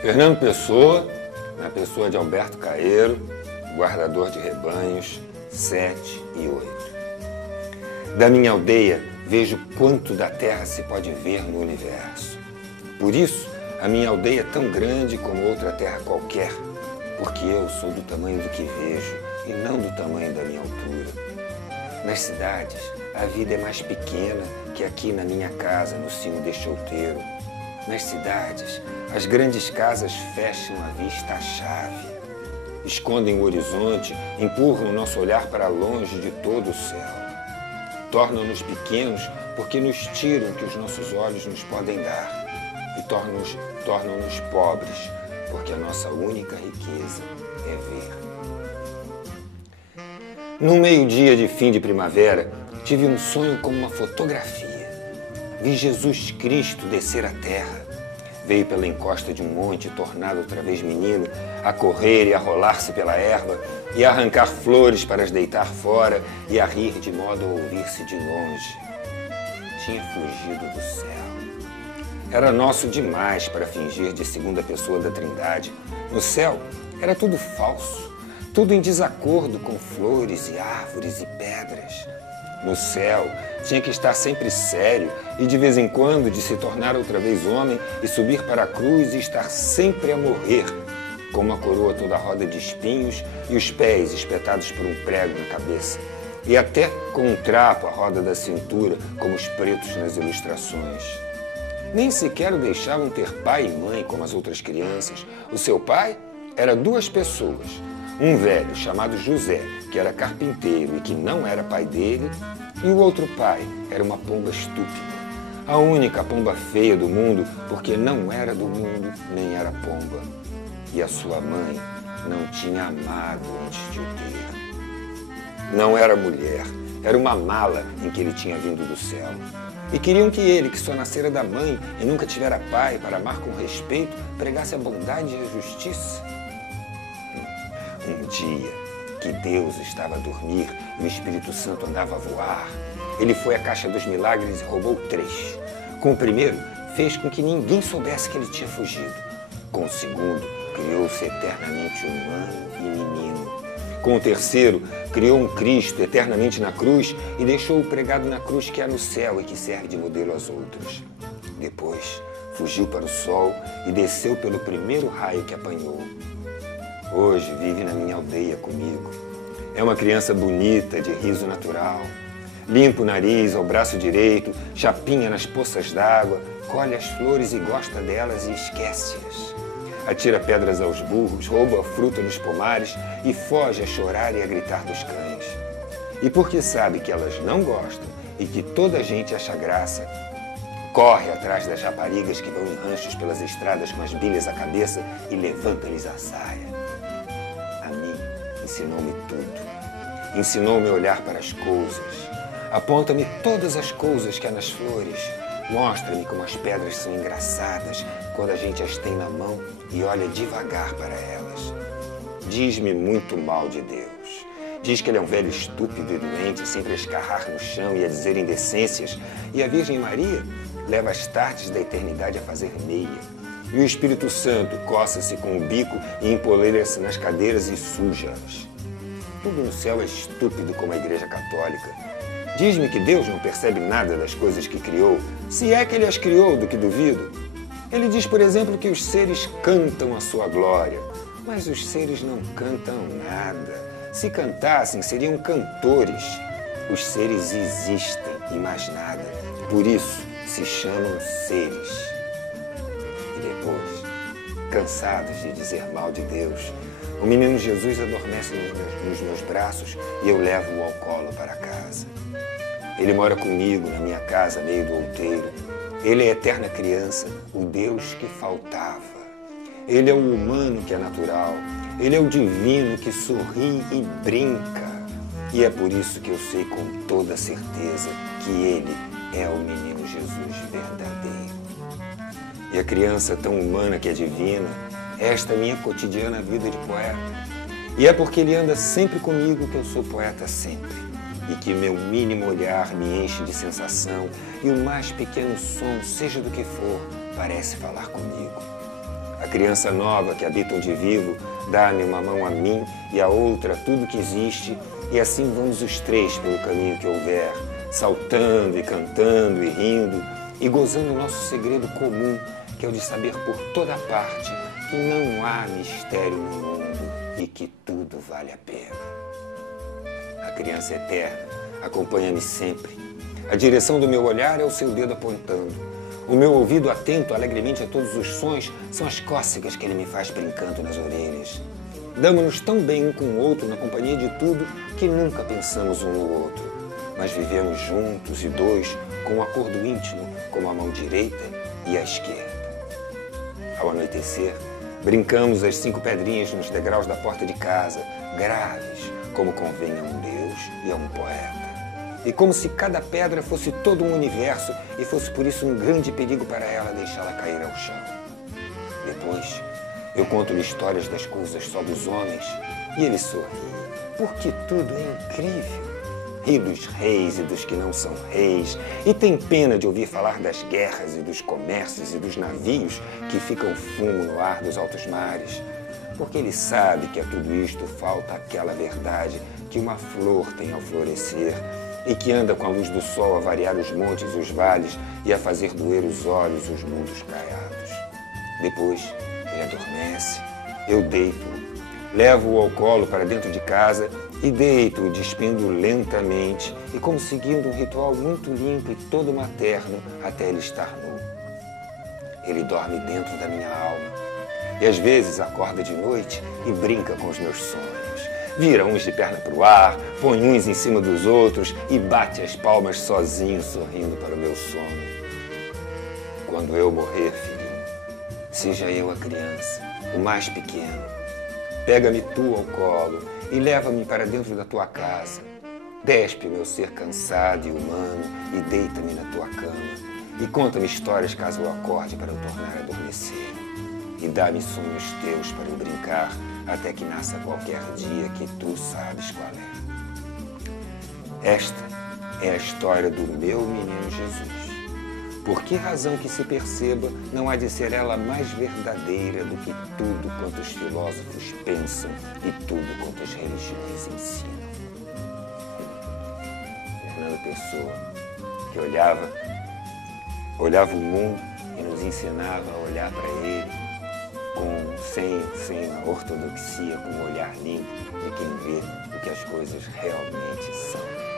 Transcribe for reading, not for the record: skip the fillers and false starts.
Fernando Pessoa, na pessoa de Alberto Caeiro, guardador de rebanhos, 7 e 8. Da minha aldeia, vejo quanto da terra se pode ver no universo. Por isso, a minha aldeia é tão grande como outra terra qualquer, porque eu sou do tamanho do que vejo e não do tamanho da minha altura. Nas cidades, a vida é mais pequena que aqui na minha casa, no cimo deste outeiro. Nas cidades, as grandes casas fecham a vista à chave, escondem o horizonte, empurram o nosso olhar para longe de todo o céu. Tornam-nos pequenos porque nos tiram o que os nossos olhos nos podem dar e tornam-nos pobres porque a nossa única riqueza é ver. Num meio-dia de fim de primavera, tive um sonho como uma fotografia. Vi Jesus Cristo descer à terra. Veio pela encosta de um monte, tornado outra vez menino, a correr e a rolar-se pela erva, e a arrancar flores para as deitar fora, e a rir de modo a ouvir-se de longe. Tinha fugido do céu. Era nosso demais para fingir de segunda pessoa da Trindade. No céu era tudo falso, tudo em desacordo com flores e árvores e pedras. No céu, tinha que estar sempre sério e de vez em quando de se tornar outra vez homem e subir para a cruz e estar sempre a morrer, com uma coroa toda roda de espinhos e os pés espetados por um prego na cabeça, e até com um trapo à roda da cintura, como os pretos nas ilustrações. Nem sequer o deixavam ter pai e mãe como as outras crianças. O seu pai era 2 pessoas. Um velho chamado José, que era carpinteiro e que não era pai dele, e o outro pai era uma pomba estúpida, a única pomba feia do mundo, porque não era do mundo nem era pomba. E a sua mãe não tinha amado antes de o ter. Não era mulher, era uma mala em que ele tinha vindo do céu. E queriam que ele, que só nascera da mãe e nunca tivera pai para amar com respeito, pregasse a bondade e a justiça. Um dia, que Deus estava a dormir e o Espírito Santo andava a voar, ele foi à Caixa dos Milagres e roubou 3. Com o primeiro, fez com que ninguém soubesse que ele tinha fugido. Com o segundo, criou-se eternamente humano e menino. Com o terceiro, criou um Cristo eternamente na cruz e deixou-o pregado na cruz que há no céu e que serve de modelo aos outros. Depois, fugiu para o sol e desceu pelo primeiro raio que apanhou. Hoje vive na minha aldeia comigo. É uma criança bonita, de riso natural. Limpa o nariz ao braço direito, chapinha nas poças d'água, colhe as flores e gosta delas e esquece-as. Atira pedras aos burros, rouba a fruta nos pomares e foge a chorar e a gritar dos cães. E porque sabe que elas não gostam e que toda a gente acha graça, corre atrás das raparigas que vão em ranchos pelas estradas com as bilhas à cabeça e levanta-lhes a saia. A mim, ensinou-me tudo. Ensinou-me a olhar para as coisas. Aponta-me todas as coisas que há nas flores. Mostra-me como as pedras são engraçadas quando a gente as tem na mão e olha devagar para elas. Diz-me muito mal de Deus. Diz que ele é um velho estúpido e doente, sempre a escarrar no chão e a dizer indecências. E a Virgem Maria leva as tardes da eternidade a fazer meia. E o Espírito Santo coça-se com o bico e empoleira-se nas cadeiras e suja-as. Tudo no céu é estúpido como a Igreja Católica. Diz-me que Deus não percebe nada das coisas que criou, se é que ele as criou, do que duvido. Ele diz, por exemplo, que os seres cantam a sua glória, mas os seres não cantam nada. Se cantassem, seriam cantores. Os seres existem e mais nada. Por isso, se chamam seres. E depois, cansados de dizer mal de Deus, o menino Jesus adormece nos meus braços e eu levo-o ao colo para casa. Ele mora comigo na minha casa, meio do outeiro. Ele é a eterna criança, o Deus que faltava. Ele é o humano que é natural. Ele é o divino que sorri e brinca. E é por isso que eu sei com toda certeza que ele é o menino Jesus verdadeiro. E a criança tão humana que é divina, esta é minha cotidiana vida de poeta. E é porque ele anda sempre comigo que eu sou poeta sempre. E que meu mínimo olhar me enche de sensação e o mais pequeno som, seja do que for, parece falar comigo. A criança nova que habita onde vivo dá-me uma mão a mim e a outra a tudo que existe, e assim vamos os três pelo caminho que houver, saltando e cantando e rindo e gozando o nosso segredo comum, que é o de saber por toda parte que não há mistério no mundo e que tudo vale a pena. A criança eterna acompanha-me sempre. A direção do meu olhar é o seu dedo apontando. O meu ouvido atento alegremente a todos os sons são as cócegas que ele me faz brincando nas orelhas. Damos-nos tão bem um com o outro na companhia de tudo que nunca pensamos um no outro, mas vivemos juntos e dois com um acordo íntimo como a mão direita e a esquerda. Ao anoitecer, brincamos as 5 pedrinhas nos degraus da porta de casa, graves, como convém a um Deus e a um poeta. E como se cada pedra fosse todo um universo e fosse por isso um grande perigo para ela deixá-la cair ao chão. Depois, eu conto-lhe histórias das coisas só dos homens e ele sorri, porque tudo é incrível. Ri dos reis e dos que não são reis, e tem pena de ouvir falar das guerras e dos comércios e dos navios que ficam fumo no ar dos altos mares, porque ele sabe que a tudo isto falta aquela verdade que uma flor tem ao florescer e que anda com a luz do sol a variar os montes e os vales e a fazer doer os olhos os mundos caiados. Depois, ele adormece, eu deito-o, levo-o ao colo para dentro de casa e deito-o despindo lentamente e como seguindo um ritual muito limpo e todo materno até ele estar nu. Ele dorme dentro da minha alma e às vezes acorda de noite e brinca com os meus sonhos. Vira uns de perna para o ar, põe uns em cima dos outros e bate as palmas sozinho, sorrindo para o meu sono. Quando eu morrer, filhinho, seja eu a criança, o mais pequeno, pega-me tu ao colo e leva-me para dentro da tua casa. Despe o meu ser cansado e humano e deita-me na tua cama. E conta-me histórias caso eu acorde para eu tornar a adormecer. E dá-me sonhos teus para eu brincar até que nasça qualquer dia que tu sabes qual é. Esta é a história do meu menino Jesus. Por que razão que se perceba, não há de ser ela mais verdadeira do que tudo quanto os filósofos pensam e tudo quanto as religiões ensinam. Fernando Pessoa, que olhava o mundo e nos ensinava a olhar para ele sem a ortodoxia, com um olhar limpo de quem vê o que as coisas realmente são.